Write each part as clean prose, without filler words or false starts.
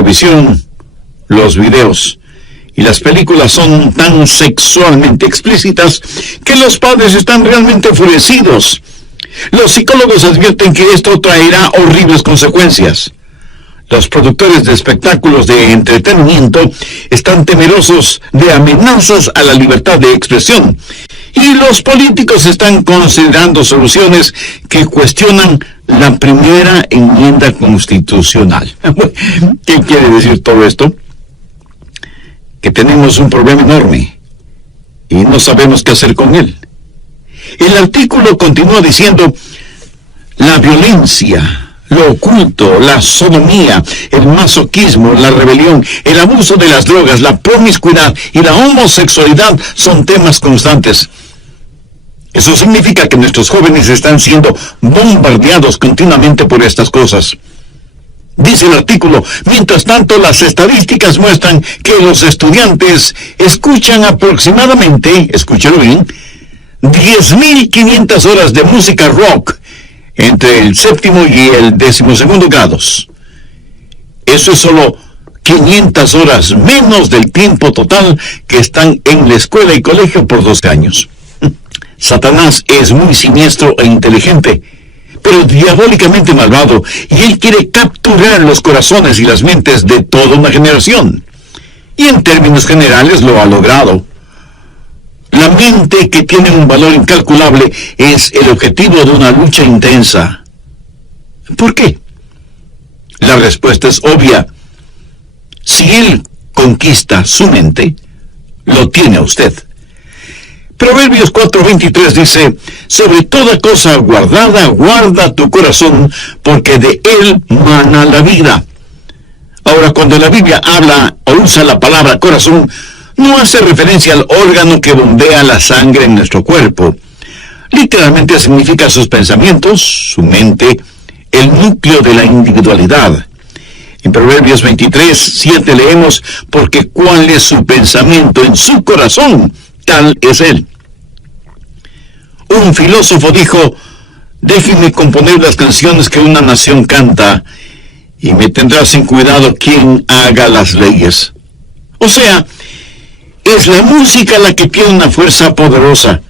televisión, los videos y las películas son tan sexualmente explícitas que los padres están realmente enfurecidos. Los psicólogos advierten que esto traerá horribles consecuencias. Los productores de espectáculos de entretenimiento están temerosos de amenazas a la libertad de expresión. Y los políticos están considerando soluciones que cuestionan la primera enmienda constitucional. ¿Qué quiere decir todo esto? Que tenemos un problema enorme y no sabemos qué hacer con él. El artículo continúa diciendo: la violencia, lo oculto, la sodomía, el masoquismo, la rebelión, el abuso de las drogas, la promiscuidad y la homosexualidad son temas constantes. Eso significa que nuestros jóvenes están siendo bombardeados continuamente por estas cosas. Dice el artículo: mientras tanto, las estadísticas muestran que los estudiantes escuchan aproximadamente, escúchalo bien, 10.500 horas de música rock entre el 7º y el 12º grados. Eso es solo 500 horas menos del tiempo total que están en la escuela y colegio por 2 años. Satanás es muy siniestro e inteligente, pero diabólicamente malvado, y él quiere capturar los corazones y las mentes de toda una generación. Y en términos generales lo ha logrado. La mente, que tiene un valor incalculable, es el objetivo de una lucha intensa. ¿Por qué? La respuesta es obvia. Si él conquista su mente, lo tiene a usted. Proverbios 4:23 dice: sobre toda cosa guardada, guarda tu corazón, porque de él mana la vida. Ahora, cuando la Biblia habla o usa la palabra corazón, no hace referencia al órgano que bombea la sangre en nuestro cuerpo. Literalmente significa sus pensamientos, su mente, el núcleo de la individualidad. En Proverbios 23:7 leemos: porque cuál es su pensamiento en su corazón, tal es él. Un filósofo dijo: déjenme componer las canciones que una nación canta, y me tendrá sin cuidado quien haga las leyes. O sea, es la música la que tiene una fuerza poderosa.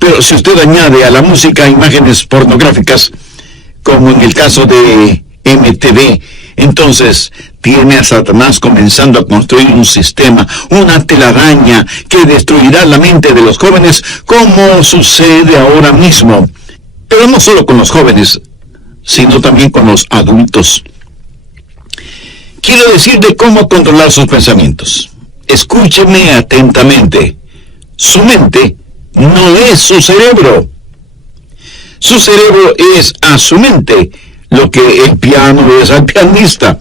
Pero si usted añade a la música imágenes pornográficas, como en el caso de MTV, entonces tiene a Satanás comenzando a construir un sistema, una telaraña que destruirá la mente de los jóvenes, como sucede ahora mismo. Pero no solo con los jóvenes, sino también con los adultos. Quiero decir de cómo controlar sus pensamientos. Escúcheme atentamente. Su mente no es su cerebro. Su cerebro es a su mente lo que el piano es al pianista.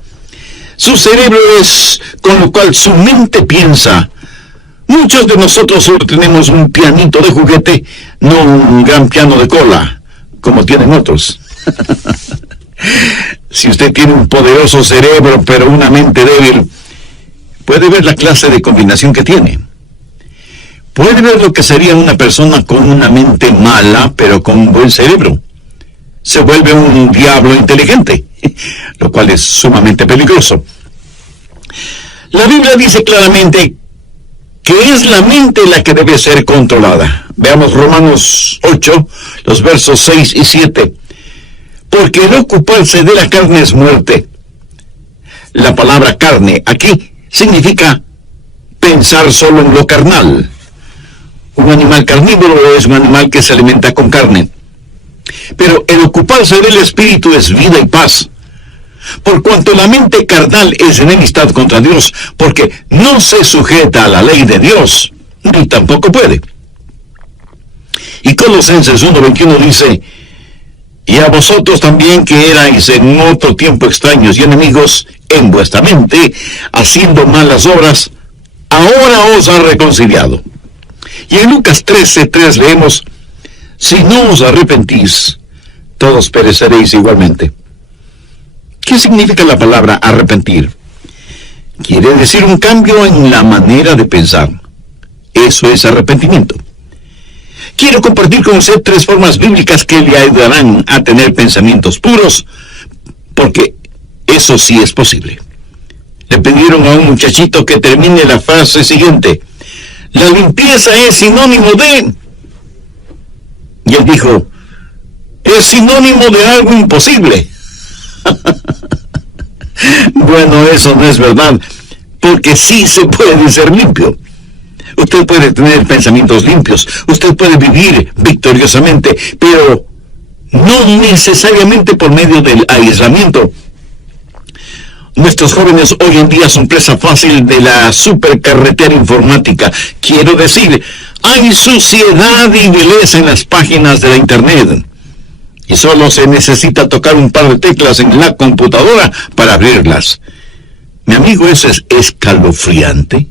Su cerebro es con lo cual su mente piensa. Muchos de nosotros solo tenemos un pianito de juguete, no un gran piano de cola, como tienen otros. Si usted tiene un poderoso cerebro, pero una mente débil, puede ver la clase de combinación que tiene. Puede ver lo que sería una persona con una mente mala, pero con un buen cerebro. Se vuelve un diablo inteligente, lo cual es sumamente peligroso. La Biblia dice claramente que es la mente la que debe ser controlada. Veamos Romanos 8, los versos 6 y 7. Porque el ocuparse de la carne es muerte. La palabra carne aquí significa pensar solo en lo carnal. Un animal carnívoro es un animal que se alimenta con carne. Pero el ocuparse del espíritu es vida y paz. Por cuanto la mente carnal es enemistad contra Dios, porque no se sujeta a la ley de Dios, ni tampoco puede. Y Colosenses 1:21 dice: y a vosotros también, que erais en otro tiempo extraños y enemigos en vuestra mente, haciendo malas obras, ahora os ha reconciliado. Y en Lucas 13:3 leemos: si no os arrepentís, todos pereceréis igualmente. ¿Qué significa la palabra arrepentir? Quiere decir un cambio en la manera de pensar. Eso es arrepentimiento. Quiero compartir con usted 3 formas bíblicas que le ayudarán a tener pensamientos puros, porque eso sí es posible. pidieron a un muchachito que termine la frase siguiente: la limpieza es sinónimo de... Y él dijo: es sinónimo de algo imposible. Bueno, eso no es verdad, porque sí se puede ser limpio. Usted puede tener pensamientos limpios, usted puede vivir victoriosamente, pero no necesariamente por medio del aislamiento. Nuestros jóvenes hoy en día son presa fácil de la supercarretera informática. Quiero decir, hay suciedad y vileza en las páginas de la internet. Y solo se necesita tocar un par de teclas en la computadora para abrirlas. Mi amigo, eso es escalofriante.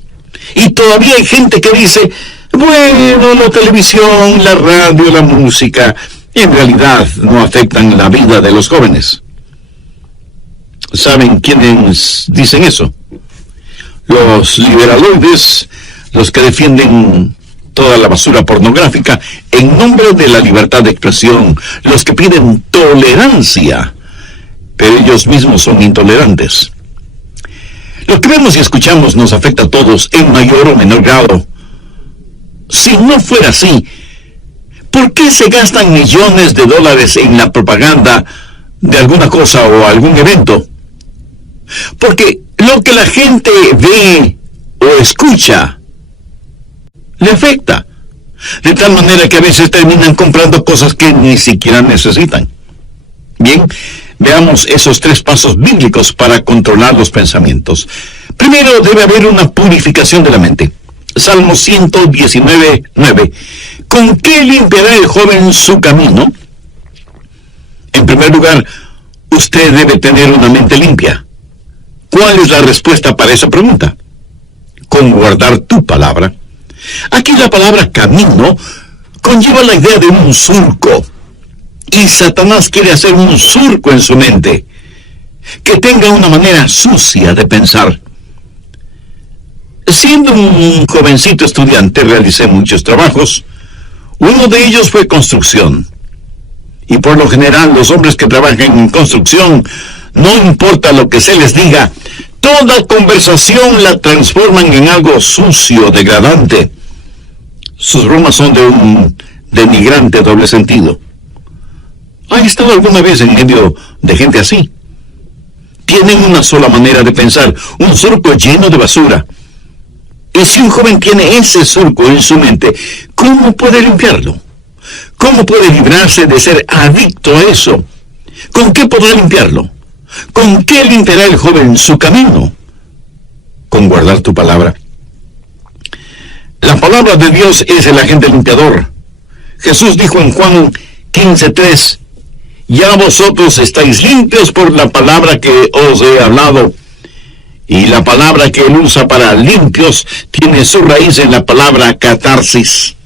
Y todavía hay gente que dice: bueno, la televisión, la radio, la música, en realidad no afectan la vida de los jóvenes. ¿Saben quiénes dicen eso? Los liberaloides, los que defienden toda la basura pornográfica en nombre de la libertad de expresión, los que piden tolerancia, pero ellos mismos son intolerantes. Lo que vemos y escuchamos nos afecta a todos en mayor o menor grado. Si no fuera así, ¿por qué se gastan millones de dólares en la propaganda de alguna cosa o algún evento? Porque lo que la gente ve o escucha le afecta, de tal manera que a veces terminan comprando cosas que ni siquiera necesitan. Bien, veamos esos 3 pasos bíblicos para controlar los pensamientos. Primero, debe haber una purificación de la mente. Salmo 119:9. ¿Con qué limpiará el joven su camino? En primer lugar, usted debe tener una mente limpia. ¿Cuál es la respuesta para esa pregunta? Con guardar tu palabra. Aquí la palabra camino conlleva la idea de un surco. Y Satanás quiere hacer un surco en su mente, que tenga una manera sucia de pensar. Siendo un jovencito estudiante, realicé muchos trabajos. Uno de ellos fue construcción. Y por lo general, los hombres que trabajan en construcción, no importa lo que se les diga, toda conversación la transforman en algo sucio, degradante. Sus bromas son de un denigrante doble sentido. ¿Ha estado alguna vez en medio de gente así? Tienen una sola manera de pensar, un surco lleno de basura. Y si un joven tiene ese surco en su mente, ¿cómo puede limpiarlo? ¿Cómo puede librarse de ser adicto a eso? ¿Con qué podrá limpiarlo? ¿Con qué limpiará el joven su camino? Con guardar tu palabra. La palabra de Dios es el agente limpiador. Jesús dijo en Juan 15:3, ya vosotros estáis limpios por la palabra que os he hablado. Y la palabra que él usa para limpios tiene su raíz en la palabra catarsis.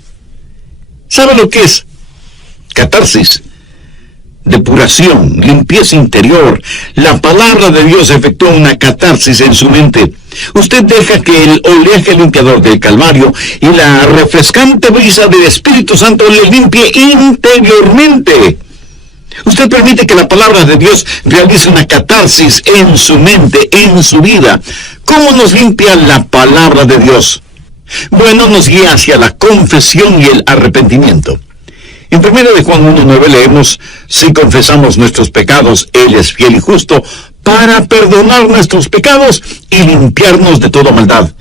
¿Sabe lo que es? Catarsis. Depuración, limpieza interior. La palabra de Dios efectúa una catarsis en su mente. Usted deja que el oleaje limpiador del Calvario y la refrescante brisa del Espíritu Santo le limpie interiormente. Usted permite que la palabra de Dios realice una catarsis en su mente, en su vida. ¿Cómo nos limpia la palabra de Dios? Bueno, nos guía hacia la confesión y el arrepentimiento. En 1 Juan 1:9 leemos: si confesamos nuestros pecados, Él es fiel y justo para perdonar nuestros pecados y limpiarnos de toda maldad.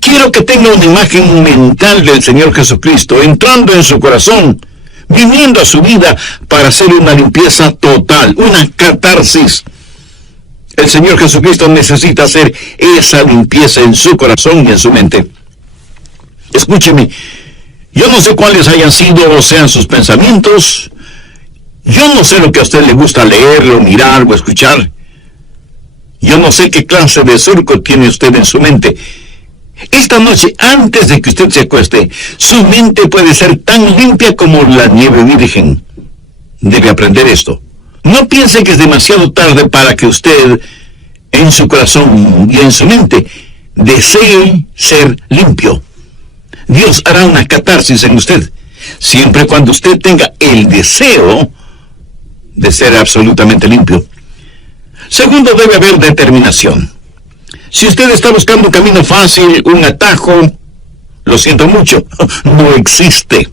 Quiero que tenga una imagen mental del Señor Jesucristo entrando en su corazón, viniendo a su vida para hacer una limpieza total, una catarsis. El Señor Jesucristo necesita hacer esa limpieza en su corazón y en su mente. Escúcheme, yo no sé cuáles hayan sido o sean sus pensamientos. Yo no sé lo que a usted le gusta leer, o mirar, o escuchar. Yo no sé qué clase de surco tiene usted en su mente. Esta noche, antes de que usted se acueste, su mente puede ser tan limpia como la nieve virgen. Debe aprender esto. No piense que es demasiado tarde para que usted, en su corazón y en su mente, desee ser limpio. Dios hará una catarsis en usted, siempre cuando usted tenga el deseo de ser absolutamente limpio. Segundo, debe haber determinación. Si usted está buscando un camino fácil, un atajo, lo siento mucho, no existe.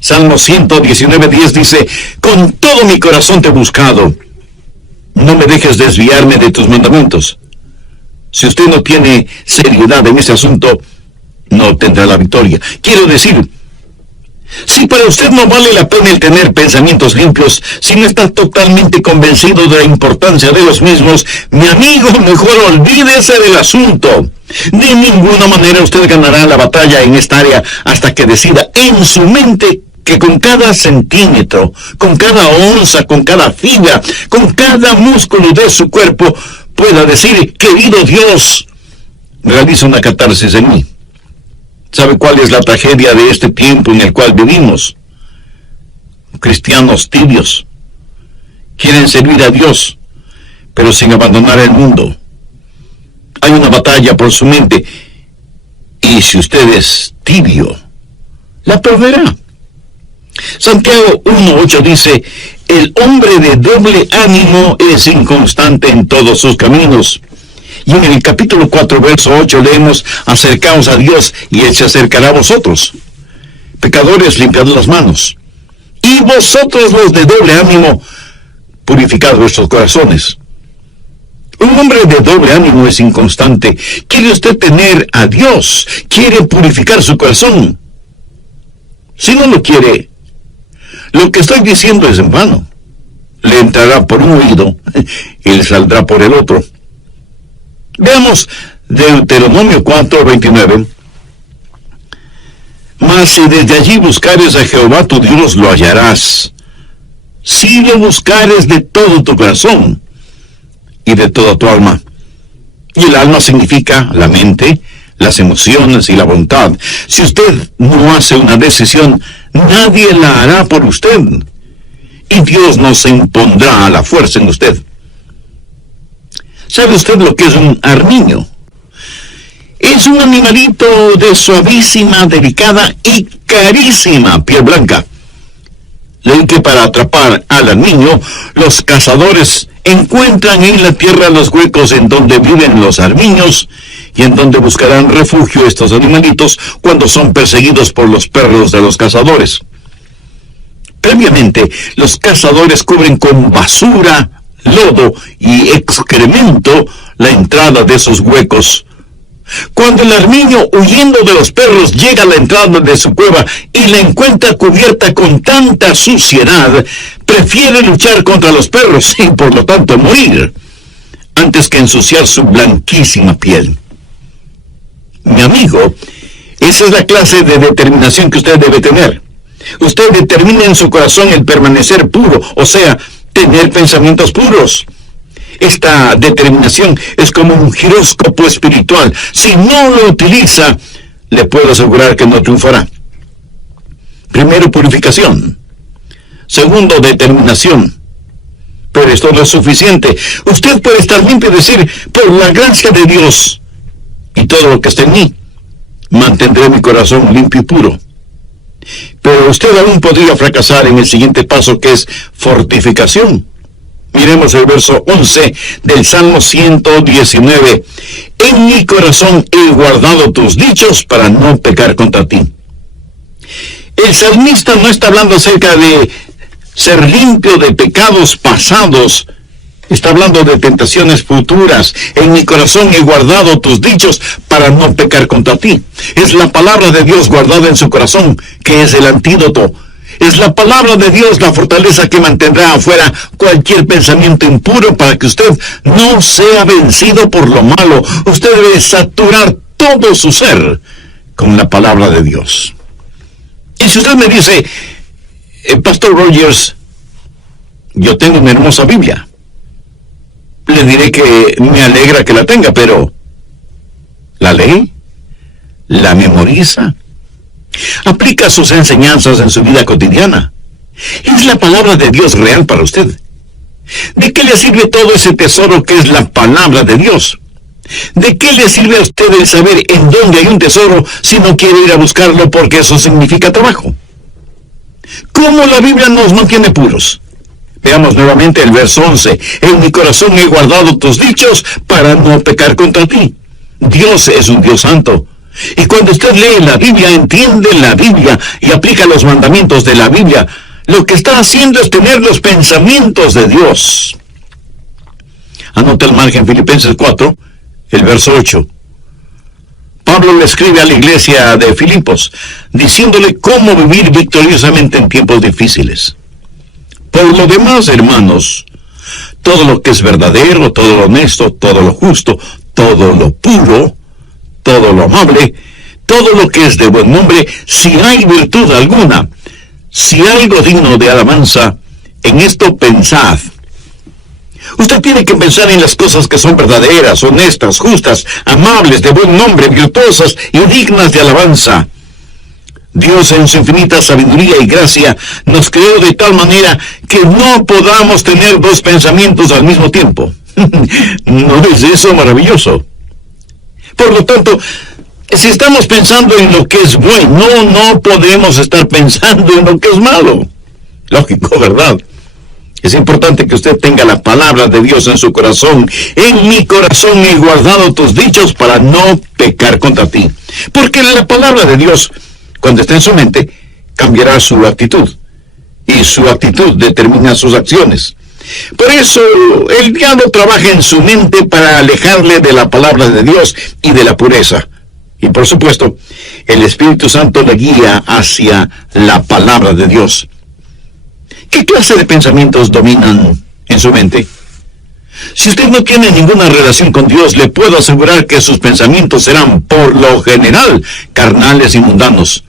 Salmo 119:10 dice, con todo mi corazón te he buscado, no me dejes desviarme de tus mandamientos. Si usted no tiene seriedad en ese asunto, no tendrá la victoria. Quiero decir, si para usted no vale la pena el tener pensamientos limpios, si no está totalmente convencido de la importancia de los mismos, mi amigo, mejor olvídese del asunto. De ninguna manera usted ganará la batalla en esta área hasta que decida en su mente que con cada centímetro, con cada onza, con cada fibra, con cada músculo de su cuerpo, pueda decir, querido Dios, realiza una catarsis en mí. ¿Sabe cuál es la tragedia de este tiempo en el cual vivimos? Cristianos tibios. Quieren servir a Dios, pero sin abandonar el mundo. Hay una batalla por su mente, y si usted es tibio, la perderá. Santiago 1:8 dice, el hombre de doble ánimo es inconstante en todos sus caminos. Y en el capítulo 4, verso 8 leemos, acercaos a Dios y Él se acercará a vosotros. Pecadores, limpiad las manos. Y vosotros los de doble ánimo, purificad vuestros corazones. Un hombre de doble ánimo es inconstante. ¿Quiere usted tener a Dios? ¿Quiere purificar su corazón? Si no lo quiere, lo que estoy diciendo es en vano. Le entrará por un oído y le saldrá por el otro. Veamos Deuteronomio 4:29. Mas si desde allí buscares a Jehová tu Dios, lo hallarás. Si lo buscares de todo tu corazón y de toda tu alma. Y el alma significa la mente, las emociones y la voluntad. Si usted no hace una decisión, nadie la hará por usted. Y Dios no se impondrá a la fuerza en usted. ¿Sabe usted lo que es un armiño? Es un animalito de suavísima, delicada y carísima piel blanca. Leí que para atrapar al armiño, los cazadores encuentran en la tierra los huecos en donde viven los armiños y en donde buscarán refugio estos animalitos cuando son perseguidos por los perros de los cazadores. Previamente, los cazadores cubren con basura, lodo y excremento la entrada de esos huecos. Cuando el armiño, huyendo de los perros, llega a la entrada de su cueva y la encuentra cubierta con tanta suciedad, prefiere luchar contra los perros y por lo tanto morir, antes que ensuciar su blanquísima piel. Mi amigo, esa es la clase de determinación que usted debe tener. Usted determina en su corazón el permanecer puro, o sea, tener pensamientos puros. Esta determinación es como un giróscopo espiritual. Si no lo utiliza, le puedo asegurar que no triunfará. Primero, purificación. Segundo, determinación. Pero esto no es suficiente. Usted puede estar limpio y decir, por la gracia de Dios y todo lo que está en mí, mantendré mi corazón limpio y puro. Pero usted aún podría fracasar en el siguiente paso, que es fortificación. Miremos el verso 11 del Salmo 119. En mi corazón he guardado tus dichos para no pecar contra ti. El salmista no está hablando acerca de ser limpio de pecados pasados. Está hablando de tentaciones futuras. En mi corazón he guardado tus dichos para no pecar contra ti. Es la palabra de Dios guardada en su corazón, que es el antídoto. Es la palabra de Dios la fortaleza que mantendrá afuera cualquier pensamiento impuro para que usted no sea vencido por lo malo. Usted debe saturar todo su ser con la palabra de Dios. Y si usted me dice, Pastor Rogers, yo tengo una hermosa Biblia, le diré que me alegra que la tenga, pero ¿la lee? ¿La memoriza? ¿Aplica sus enseñanzas en su vida cotidiana? ¿Es la palabra de Dios real para usted? ¿De qué le sirve todo ese tesoro que es la palabra de Dios? ¿De qué le sirve a usted el saber en dónde hay un tesoro si no quiere ir a buscarlo porque eso significa trabajo? ¿Cómo la Biblia nos mantiene puros? Veamos nuevamente el verso 11. En mi corazón he guardado tus dichos para no pecar contra ti. Dios es un Dios santo. Y cuando usted lee la Biblia, entiende la Biblia y aplica los mandamientos de la Biblia, lo que está haciendo es tener los pensamientos de Dios. Anota al margen Filipenses 4, el verso 8. Pablo le escribe a la iglesia de Filipos, diciéndole cómo vivir victoriosamente en tiempos difíciles. Por lo demás, hermanos, todo lo que es verdadero, todo lo honesto, todo lo justo, todo lo puro, todo lo amable, todo lo que es de buen nombre, si hay virtud alguna, si hay algo digno de alabanza, en esto pensad. Usted tiene que pensar en las cosas que son verdaderas, honestas, justas, amables, de buen nombre, virtuosas y dignas de alabanza. Dios en su infinita sabiduría y gracia nos creó de tal manera que no podamos tener dos pensamientos al mismo tiempo. ¿No es eso maravilloso? Por lo tanto, si estamos pensando en lo que es bueno, no podemos estar pensando en lo que es malo. Lógico, ¿verdad? Es importante que usted tenga la palabra de Dios en su corazón. En mi corazón he guardado tus dichos para no pecar contra ti. Porque la palabra de Dios, cuando esté en su mente, cambiará su actitud. Y su actitud determina sus acciones. Por eso, el diablo trabaja en su mente para alejarle de la palabra de Dios y de la pureza. Y por supuesto, el Espíritu Santo le guía hacia la palabra de Dios. ¿Qué clase de pensamientos dominan en su mente? Si usted no tiene ninguna relación con Dios, le puedo asegurar que sus pensamientos serán, por lo general, carnales y mundanos.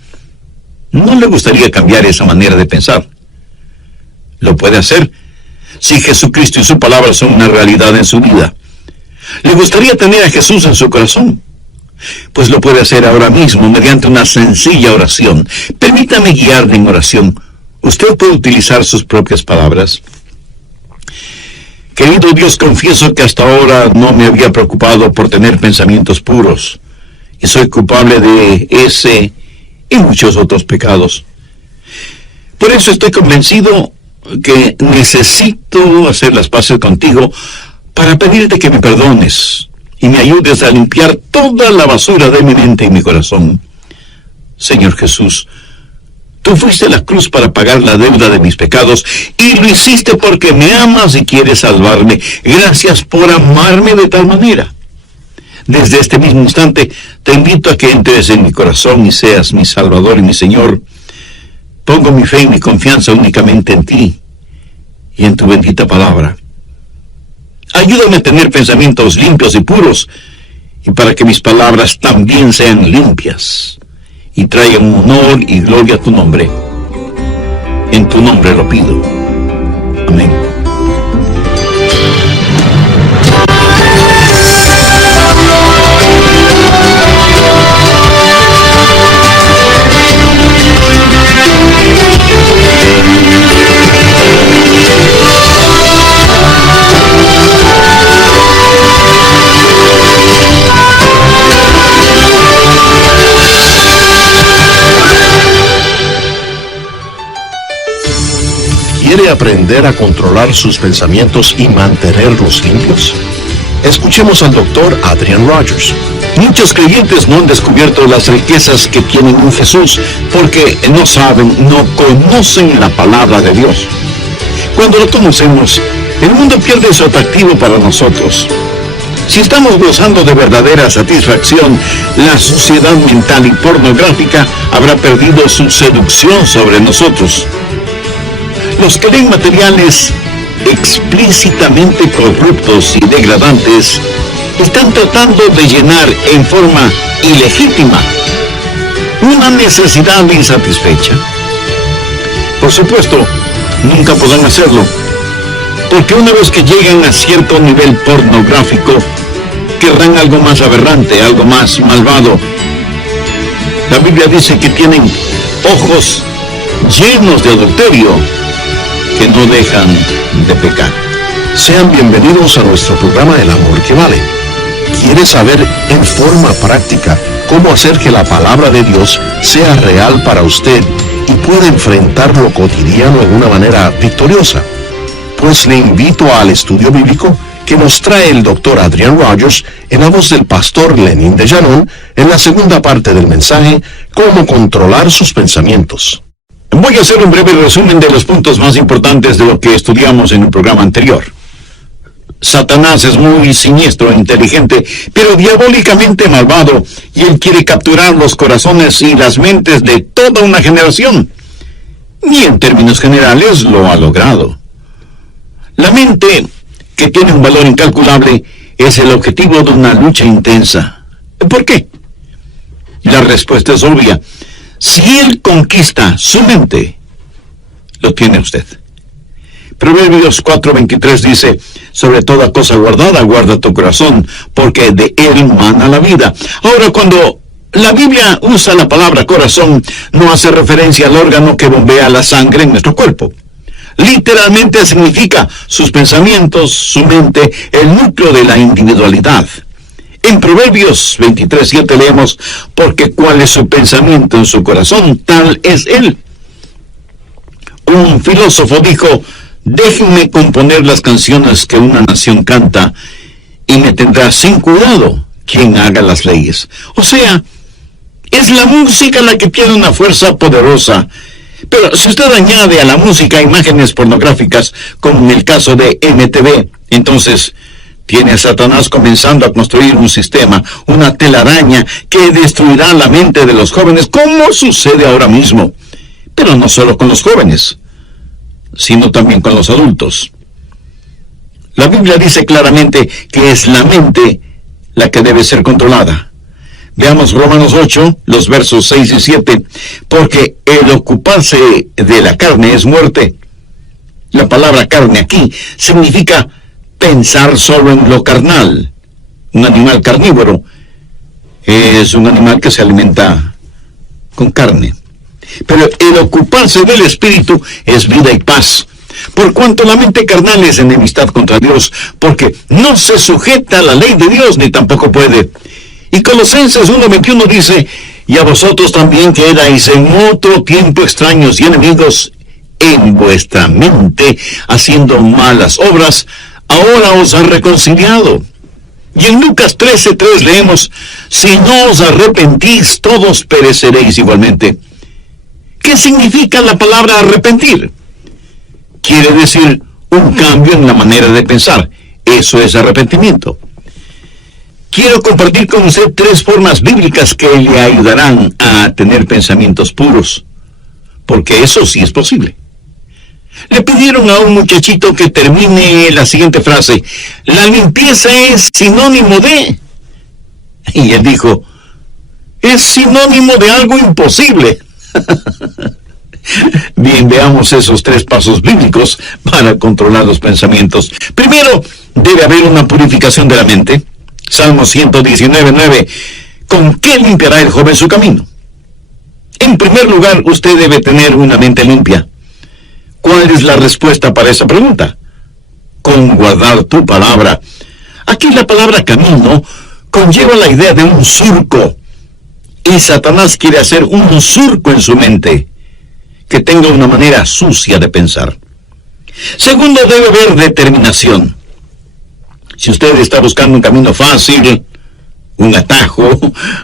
¿No le gustaría cambiar esa manera de pensar? Lo puede hacer si Jesucristo y su palabra son una realidad en su vida. ¿Le gustaría tener a Jesús en su corazón? Pues lo puede hacer ahora mismo mediante una sencilla oración. Permítame guiarle en oración. Usted puede utilizar sus propias palabras. Querido Dios, confieso que hasta ahora no me había preocupado por tener pensamientos puros. Y soy culpable de ese y muchos otros pecados. Por eso estoy convencido que necesito hacer las paces contigo para pedirte que me perdones y me ayudes a limpiar toda la basura de mi mente y mi corazón. Señor Jesús, tú fuiste a la cruz para pagar la deuda de mis pecados y lo hiciste porque me amas y quieres salvarme. Gracias por amarme de tal manera. Desde este mismo instante te invito a que entres en mi corazón y seas mi Salvador y mi Señor. Pongo mi fe y mi confianza únicamente en ti y en tu bendita palabra. Ayúdame a tener pensamientos limpios y puros y para que mis palabras también sean limpias y traigan honor y gloria a tu nombre. En tu nombre lo pido. Amén. ¿Quiere aprender a controlar sus pensamientos y mantenerlos limpios? Escuchemos al Dr. Adrian Rogers. Muchos creyentes no han descubierto las riquezas que tienen en Jesús porque no saben, no conocen la palabra de Dios. Cuando lo conocemos, el mundo pierde su atractivo para nosotros. Si estamos gozando de verdadera satisfacción, la suciedad mental y pornográfica habrá perdido su seducción sobre nosotros. Los que ven materiales explícitamente corruptos y degradantes están tratando de llenar en forma ilegítima una necesidad insatisfecha. Por supuesto, nunca podrán hacerlo, porque una vez que llegan a cierto nivel pornográfico, querrán algo más aberrante, algo más malvado. La Biblia dice que tienen ojos llenos de adulterio, que no dejan de pecar. Sean bienvenidos a nuestro programa El Amor que Vale. ¿Quiere saber en forma práctica cómo hacer que la palabra de Dios sea real para usted y pueda enfrentar lo cotidiano de una manera victoriosa? Pues le invito al estudio bíblico que nos trae el Dr. Adrian Rogers en la voz del pastor Lenin de Llanón en la segunda parte del mensaje, Cómo controlar sus pensamientos. Voy a hacer un breve resumen de los puntos más importantes de lo que estudiamos en el programa anterior. Satanás es muy siniestro e inteligente, pero diabólicamente malvado, y él quiere capturar los corazones y las mentes de toda una generación. Y en términos generales lo ha logrado. La mente, que tiene un valor incalculable, es el objetivo de una lucha intensa. ¿Por qué? La respuesta es obvia. Si él conquista su mente, lo tiene usted. Proverbios 4:23 dice, sobre toda cosa guardada, guarda tu corazón, porque de él mana la vida. Ahora, cuando la Biblia usa la palabra corazón, no hace referencia al órgano que bombea la sangre en nuestro cuerpo. Literalmente significa sus pensamientos, su mente, el núcleo de la individualidad. En Proverbios 23:7 leemos, porque cuál es su pensamiento en su corazón, tal es él. Un filósofo dijo, déjenme componer las canciones que una nación canta, y me tendrá sin cuidado quien haga las leyes. O sea, es la música la que tiene una fuerza poderosa. Pero si usted añade a la música imágenes pornográficas, como en el caso de MTV, entonces tiene a Satanás comenzando a construir un sistema, una telaraña que destruirá la mente de los jóvenes, como sucede ahora mismo. Pero no solo con los jóvenes, sino también con los adultos. La Biblia dice claramente que es la mente la que debe ser controlada. Veamos Romanos 8, los versos 6 y 7, porque el ocuparse de la carne es muerte. La palabra carne aquí significa pensar solo en lo carnal. Un animal carnívoro es un animal que se alimenta con carne. Pero el ocuparse del espíritu es vida y paz. Por cuanto la mente carnal es enemistad contra Dios, porque no se sujeta a la ley de Dios, ni tampoco puede. Y Colosenses 1:21 dice, y a vosotros también que erais en otro tiempo extraños y enemigos en vuestra mente, haciendo malas obras, ahora os ha reconciliado. Y en Lucas 13:3 leemos, si no os arrepentís, todos pereceréis igualmente. ¿Qué significa la palabra arrepentir? Quiere decir un cambio en la manera de pensar. Eso es arrepentimiento. Quiero compartir con usted 3 formas bíblicas que le ayudarán a tener pensamientos puros, porque eso sí es posible. Le pidieron a un muchachito que termine la siguiente frase, la limpieza es sinónimo de... Y él dijo, es sinónimo de algo imposible. Bien, veamos esos 3 pasos bíblicos para controlar los pensamientos. Primero, debe haber una purificación de la mente. Salmo 119:9. ¿Con qué limpiará el joven su camino? En primer lugar, usted debe tener una mente limpia. ¿Cuál es la respuesta para esa pregunta? Con guardar tu palabra. Aquí la palabra camino conlleva la idea de un surco. Y Satanás quiere hacer un surco en su mente, que tenga una manera sucia de pensar. Segundo, debe haber determinación. Si usted está buscando un camino fácil, un atajo,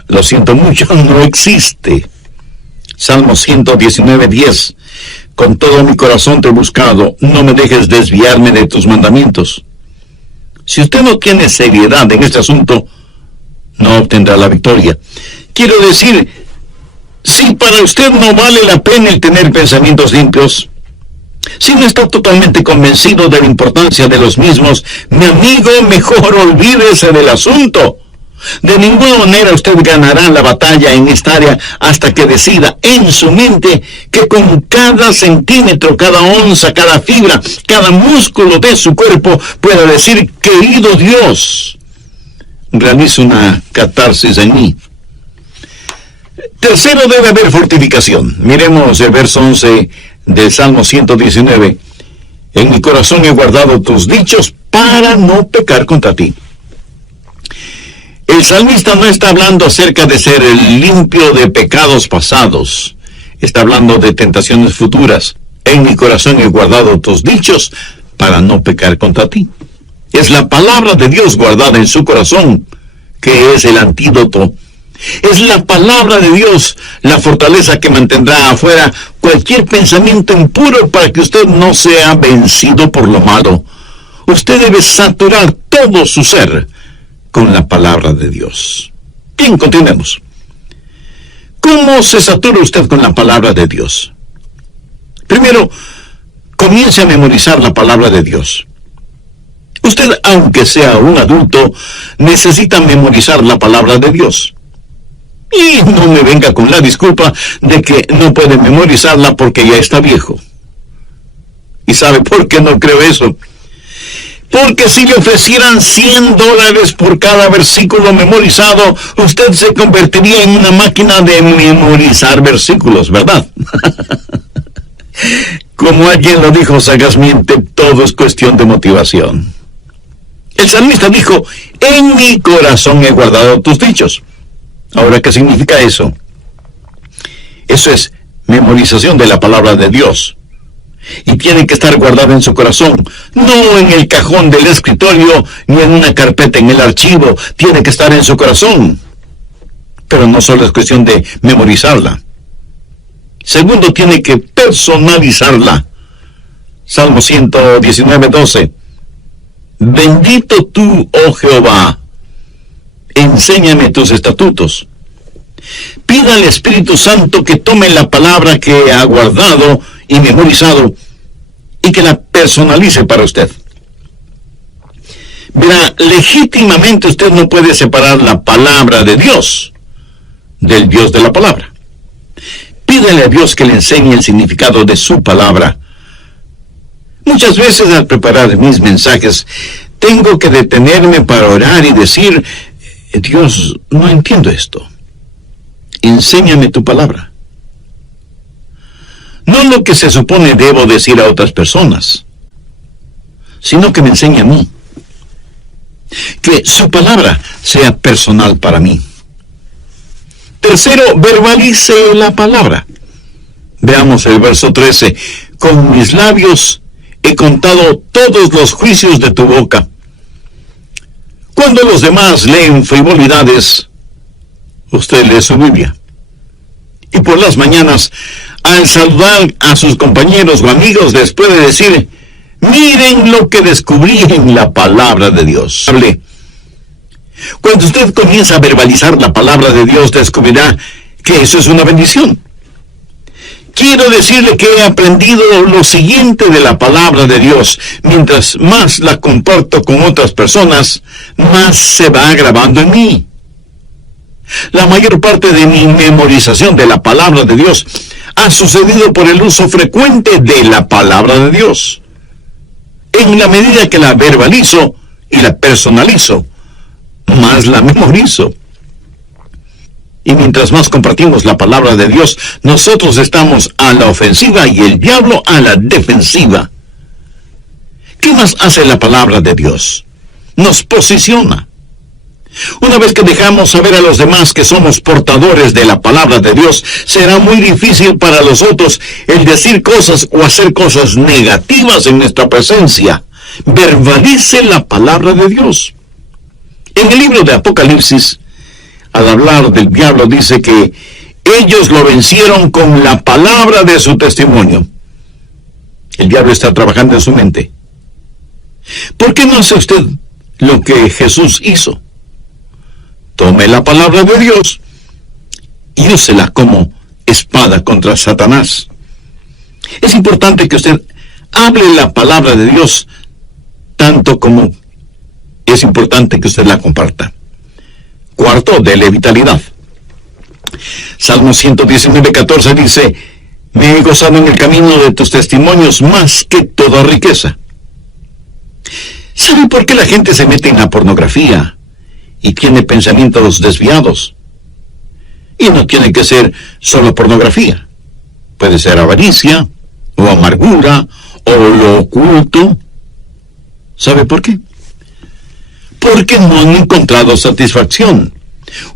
lo siento mucho, no existe. Salmo 119:10. Con todo mi corazón te he buscado, no me dejes desviarme de tus mandamientos. Si usted no tiene seriedad en este asunto, no obtendrá la victoria. Quiero decir, si para usted no vale la pena el tener pensamientos limpios, si no está totalmente convencido de la importancia de los mismos, mi amigo, mejor olvídese del asunto. De ninguna manera usted ganará la batalla en esta área hasta que decida en su mente que con cada centímetro, cada onza, cada fibra, cada músculo de su cuerpo pueda decir, querido Dios, realiza una catarsis en mí. Tercero, debe haber fortificación. Miremos el verso 11 del Salmo 119. En mi corazón he guardado tus dichos para no pecar contra ti. El salmista no está hablando acerca de ser limpio de pecados pasados. Está hablando de tentaciones futuras. En mi corazón he guardado tus dichos para no pecar contra ti. Es la palabra de Dios guardada en su corazón que es el antídoto. Es la palabra de Dios la fortaleza que mantendrá afuera cualquier pensamiento impuro para que usted no sea vencido por lo malo. Usted debe saturar todo su ser con la palabra de Dios. Bien, continuemos. ¿Cómo se satura usted con la palabra de Dios? Primero, comience a memorizar la palabra de Dios. Usted, aunque sea un adulto, necesita memorizar la palabra de Dios. Y no me venga con la disculpa de que no puede memorizarla porque ya está viejo. ¿Y sabe por qué no creo eso? Porque si le ofrecieran $100 por cada versículo memorizado, usted se convertiría en una máquina de memorizar versículos, ¿verdad? Como alguien lo dijo sagazmente, todo es cuestión de motivación. El salmista dijo, en mi corazón he guardado tus dichos. Ahora, ¿qué significa eso? Eso es memorización de la palabra de Dios. Y tiene que estar guardada en su corazón, no en el cajón del escritorio, ni en una carpeta en el archivo. Tiene que estar en su corazón. Pero no solo es cuestión de memorizarla. Segundo, tiene que personalizarla. Salmo 119:12. Bendito tú, oh Jehová, enséñame tus estatutos. Pida al Espíritu Santo que tome la palabra que ha guardado y memorizado y que la personalice para usted. Verá, legítimamente usted no puede separar la palabra de Dios del Dios de la palabra. Pídale a Dios que le enseñe el significado de su palabra. Muchas veces al preparar mis mensajes, tengo que detenerme para orar y decir, Dios, no entiendo esto. Enséñame tu palabra. No lo que se supone debo decir a otras personas, sino que me enseñe a mí. Que su palabra sea personal para mí. Tercero, verbalice la palabra. Veamos el verso 13. Con mis labios he contado todos los juicios de tu boca. Cuando los demás leen frivolidades, usted lee su Biblia. Y por las mañanas, al saludar a sus compañeros o amigos, les puede decir, miren lo que descubrí en la palabra de Dios. Cuando usted comienza a verbalizar la palabra de Dios, descubrirá que eso es una bendición. Quiero decirle que he aprendido lo siguiente de la palabra de Dios. Mientras más la comparto con otras personas, más se va grabando en mí. La mayor parte de mi memorización de la palabra de Dios ha sucedido por el uso frecuente de la palabra de Dios. En la medida que la verbalizo y la personalizo, más la memorizo. Y mientras más compartimos la palabra de Dios, nosotros estamos a la ofensiva y el diablo a la defensiva. ¿Qué más hace la palabra de Dios? Nos posiciona. Una vez que dejamos saber a los demás que somos portadores de la palabra de Dios, será muy difícil para los otros el decir cosas o hacer cosas negativas en nuestra presencia. Verbalice la palabra de Dios. En el libro de Apocalipsis, al hablar del diablo, dice que ellos lo vencieron con la palabra de su testimonio. El diablo está trabajando en su mente. ¿Por qué no hace usted lo que Jesús hizo? Tome la palabra de Dios y úsela como espada contra Satanás. Es importante que usted hable la palabra de Dios tanto como es importante que usted la comparta. Cuarto, dele vitalidad. Salmo 119:14 dice, me he gozado en el camino de tus testimonios más que toda riqueza. ¿Sabe por qué la gente se mete en la pornografía y tiene pensamientos desviados? Y no tiene que ser solo pornografía. Puede ser avaricia, o amargura, o lo oculto. ¿Sabe por qué? Porque no han encontrado satisfacción.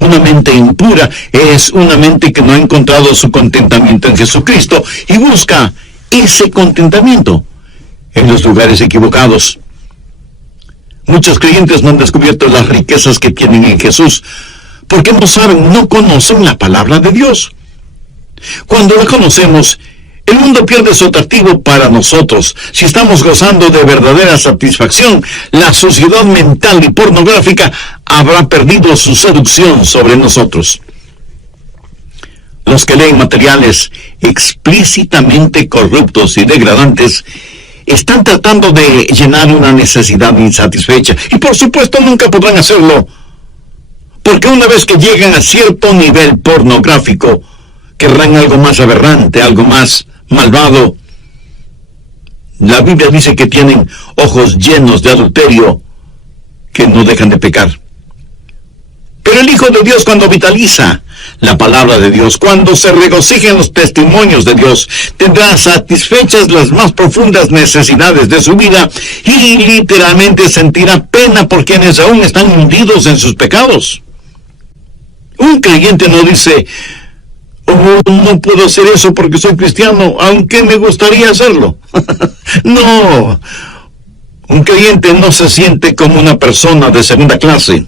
Una mente impura es una mente que no ha encontrado su contentamiento en Jesucristo y busca ese contentamiento en los lugares equivocados. Muchos creyentes no han descubierto las riquezas que tienen en Jesús, porque no conocen la palabra de Dios. Cuando la conocemos, el mundo pierde su atractivo para nosotros. Si estamos gozando de verdadera satisfacción, la sociedad mental y pornográfica habrá perdido su seducción sobre nosotros. Los que leen materiales explícitamente corruptos y degradantes están tratando de llenar una necesidad insatisfecha, y por supuesto nunca podrán hacerlo, porque una vez que llegan a cierto nivel pornográfico, querrán algo más aberrante, algo más malvado. La Biblia dice que tienen ojos llenos de adulterio, que no dejan de pecar. Pero el Hijo de Dios, cuando vitaliza la palabra de Dios, cuando se regocija en los testimonios de Dios, tendrá satisfechas las más profundas necesidades de su vida y literalmente sentirá pena por quienes aún están hundidos en sus pecados. Un creyente no dice: oh, no puedo hacer eso porque soy cristiano, aunque me gustaría hacerlo. No, un creyente no se siente como una persona de segunda clase.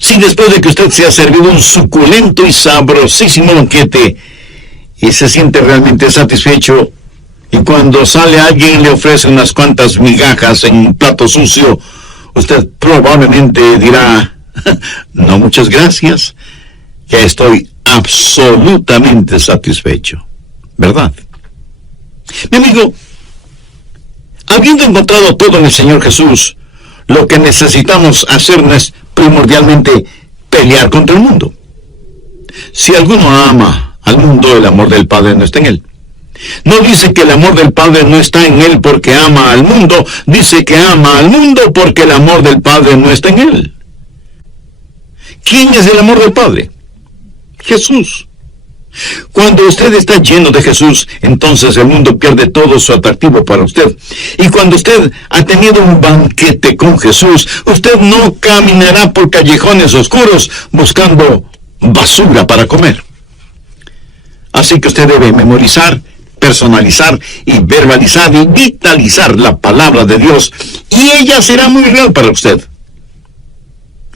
Si después de que usted se ha servido un suculento y sabrosísimo banquete y se siente realmente satisfecho, y cuando sale alguien y le ofrece unas cuantas migajas en un plato sucio, usted probablemente dirá: no, muchas gracias, ya estoy absolutamente satisfecho, ¿verdad? Mi amigo, habiendo encontrado todo en el Señor Jesús, lo que necesitamos hacer no es primordialmente pelear contra el mundo. Si alguno ama al mundo, el amor del Padre no está en él. No dice que el amor del Padre no está en él porque ama al mundo, dice que ama al mundo porque el amor del Padre no está en él. ¿Quién es el amor del Padre? Jesús. Cuando usted está lleno de Jesús, entonces el mundo pierde todo su atractivo para usted. Y cuando usted ha tenido un banquete con Jesús, usted no caminará por callejones oscuros buscando basura para comer. Así que usted debe memorizar, personalizar y verbalizar y vitalizar la palabra de Dios, y ella será muy real para usted.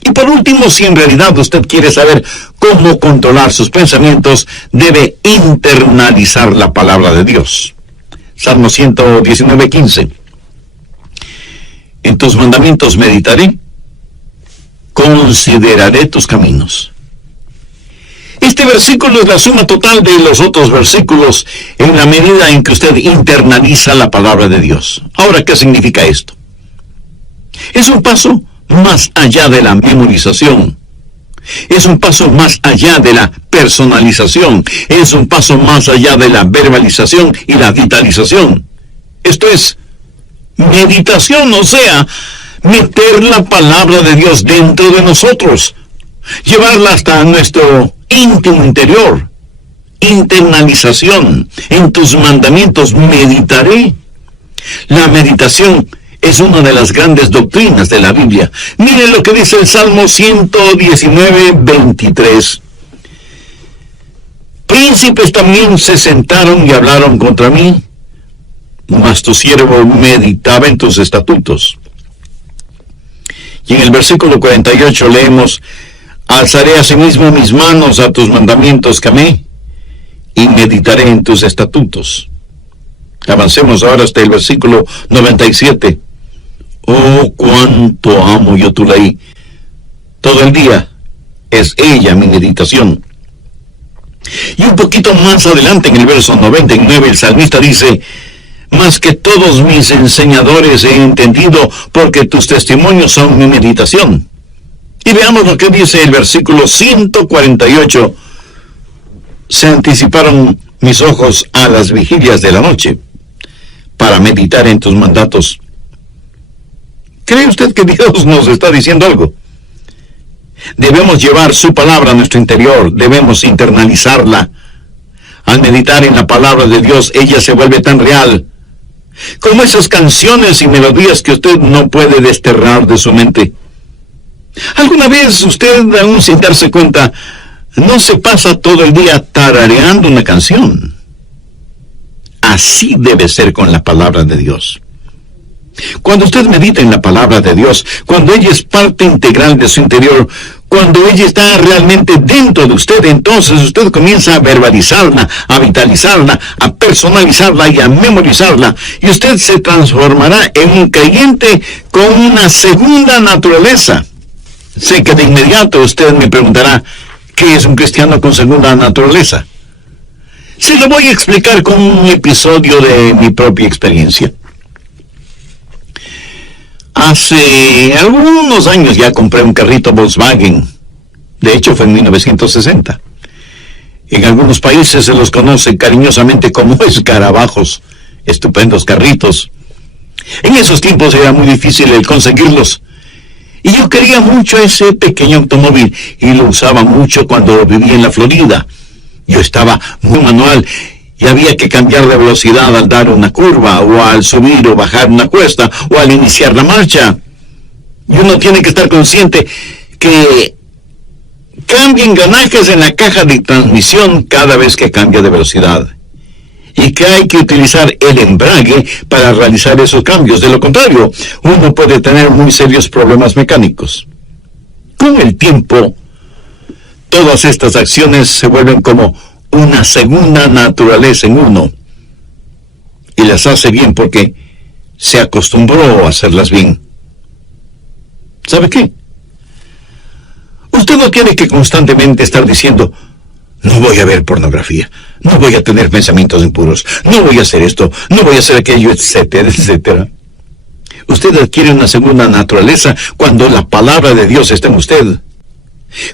Y por último, si en realidad usted quiere saber cómo controlar sus pensamientos, debe internalizar la palabra de Dios. Salmo 119:15. En tus mandamientos meditaré, consideraré tus caminos. Este versículo es la suma total de los otros versículos en la medida en que usted internaliza la palabra de Dios. Ahora, ¿qué significa esto? Es un paso más allá de la memorización. Es un paso más allá de la personalización. Es un paso más allá de la verbalización y la vitalización. Esto es meditación, o sea, meter la palabra de Dios dentro de nosotros, llevarla hasta nuestro íntimo interior. Internalización. En tus mandamientos meditaré. La meditación es una de las grandes doctrinas de la Biblia. Miren lo que dice el Salmo 119:23. Príncipes también se sentaron y hablaron contra mí, mas tu siervo meditaba en tus estatutos. Y en el versículo 48 leemos: alzaré asimismo mis manos a tus mandamientos que amé, y meditaré en tus estatutos. Avancemos ahora hasta el versículo 97. Oh, cuánto amo yo tu ley. Todo el día es ella mi meditación. Y un poquito más adelante, en el verso 99, el salmista dice: más que todos mis enseñadores he entendido, porque tus testimonios son mi meditación. Y veamos lo que dice el versículo 148. Se anticiparon mis ojos a las vigilias de la noche, para meditar en tus mandatos. ¿Cree usted que Dios nos está diciendo algo? Debemos llevar su palabra a nuestro interior, debemos internalizarla. Al meditar en la palabra de Dios, ella se vuelve tan real, como esas canciones y melodías que usted no puede desterrar de su mente. ¿Alguna vez usted, aún sin darse cuenta, no se pasa todo el día tarareando una canción? Así debe ser con la palabra de Dios. Cuando usted medita en la palabra de Dios, cuando ella es parte integral de su interior, cuando ella está realmente dentro de usted, entonces usted comienza a verbalizarla, a vitalizarla, a personalizarla y a memorizarla. Y usted se transformará en un creyente con una segunda naturaleza. Sé que de inmediato usted me preguntará, ¿qué es un cristiano con segunda naturaleza? Se lo voy a explicar con un episodio de mi propia experiencia. Hace algunos años ya compré un carrito Volkswagen. De hecho, fue en 1960. En algunos países se los conoce cariñosamente como escarabajos. Estupendos carritos. En esos tiempos era muy difícil el conseguirlos. Y yo quería mucho ese pequeño automóvil y lo usaba mucho cuando vivía en la Florida. Yo estaba muy manual y había que cambiar de velocidad al dar una curva, o al subir o bajar una cuesta, o al iniciar la marcha. Y uno tiene que estar consciente que cambia engranajes en la caja de transmisión cada vez que cambia de velocidad. Y que hay que utilizar el embrague para realizar esos cambios. De lo contrario, uno puede tener muy serios problemas mecánicos. Con el tiempo, todas estas acciones se vuelven como una segunda naturaleza en uno. Y las hace bien porque se acostumbró a hacerlas bien. ¿Sabe qué? Usted no tiene que constantemente estar diciendo, no voy a ver pornografía, no voy a tener pensamientos impuros, no voy a hacer esto, no voy a hacer aquello, etcétera, etcétera. Usted adquiere una segunda naturaleza cuando la palabra de Dios está en usted.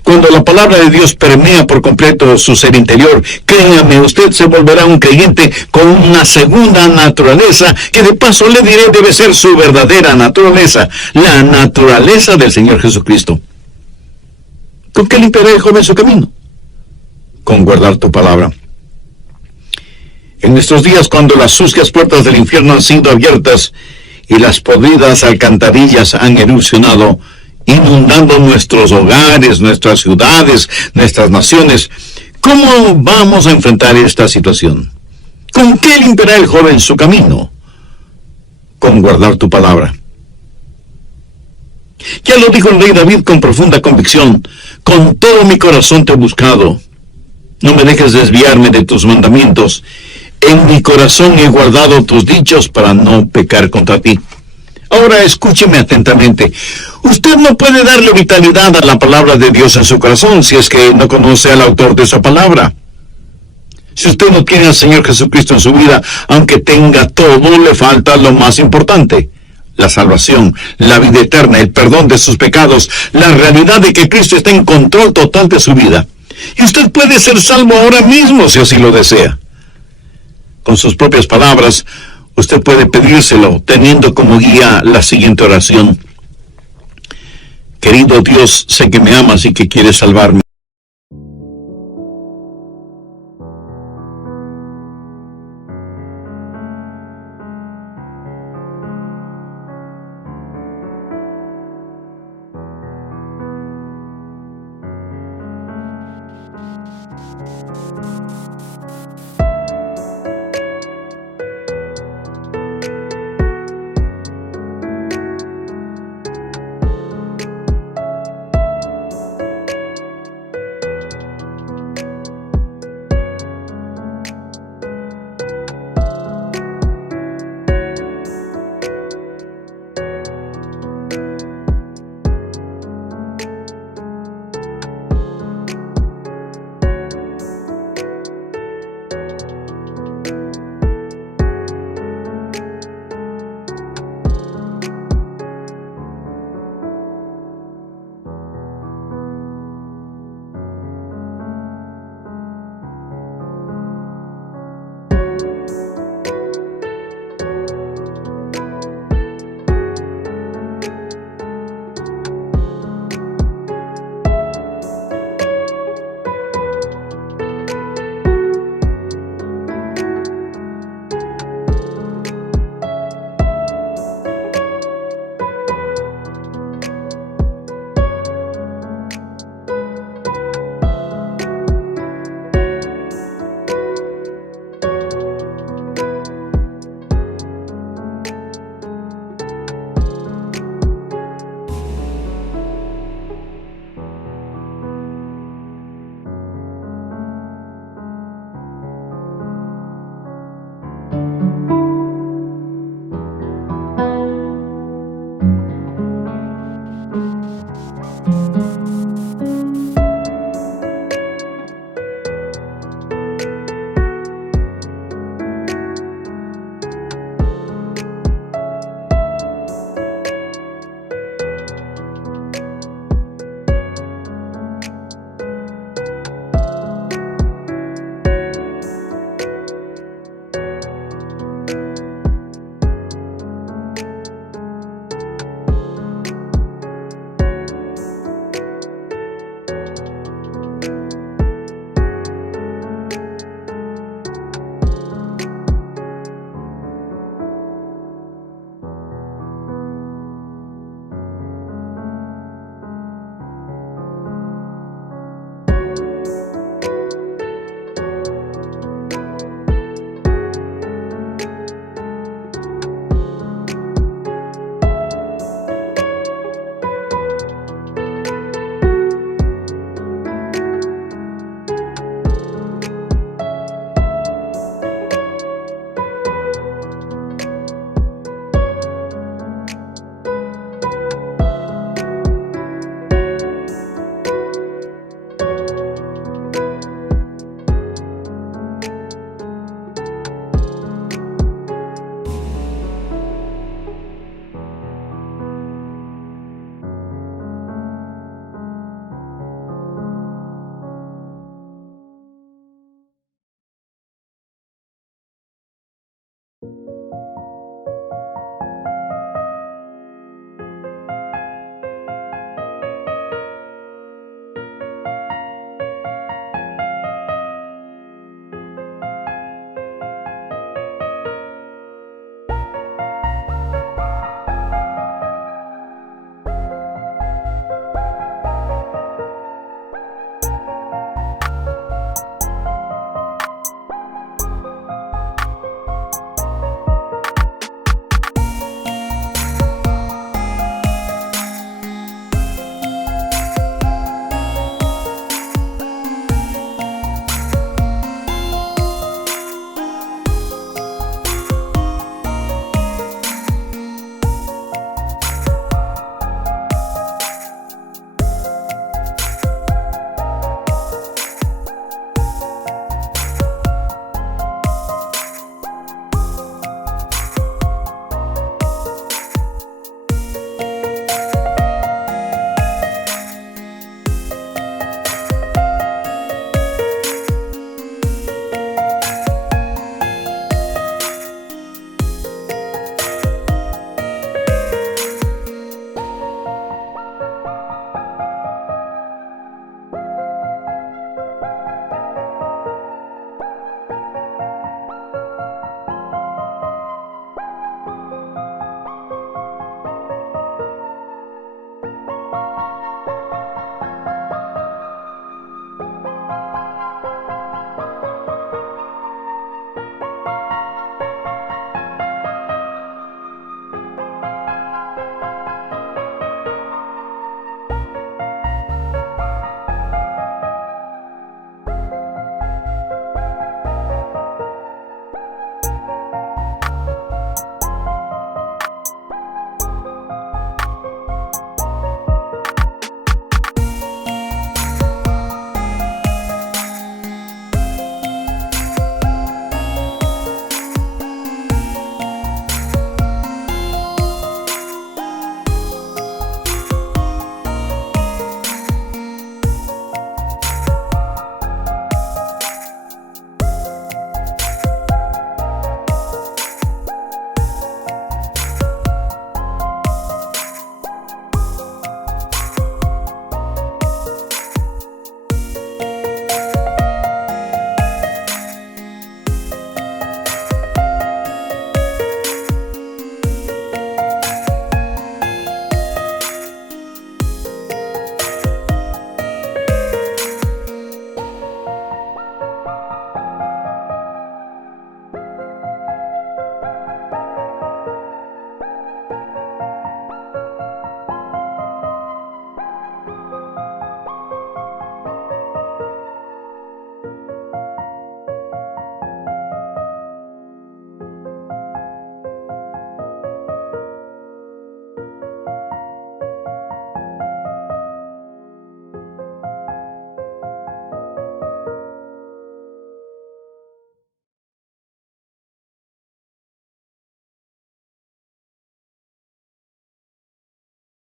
Cuando la palabra de Dios permea por completo su ser interior, créame, usted se volverá un creyente con una segunda naturaleza, que de paso le diré debe ser su verdadera naturaleza, la naturaleza del Señor Jesucristo. ¿Con qué limpiará el joven su camino? Con guardar tu palabra. En nuestros días, cuando las sucias puertas del infierno han sido abiertas y las podridas alcantarillas han erupcionado, inundando nuestros hogares, nuestras ciudades, nuestras naciones, ¿cómo vamos a enfrentar esta situación? ¿Con qué limpiará el joven su camino? Con guardar tu palabra. Ya lo dijo el rey David con profunda convicción: con todo mi corazón te he buscado. No me dejes desviarme de tus mandamientos. En mi corazón he guardado tus dichos para no pecar contra ti. Ahora escúcheme atentamente. Usted no puede darle vitalidad a la palabra de Dios en su corazón si es que no conoce al autor de esa palabra. Si usted no tiene al Señor Jesucristo en su vida, aunque tenga todo, le falta lo más importante: la salvación, la vida eterna, el perdón de sus pecados, la realidad de que Cristo está en control total de su vida. Y usted puede ser salvo ahora mismo si así lo desea. Con sus propias palabras, usted puede pedírselo teniendo como guía la siguiente oración: querido Dios, sé que me amas y que quieres salvarme.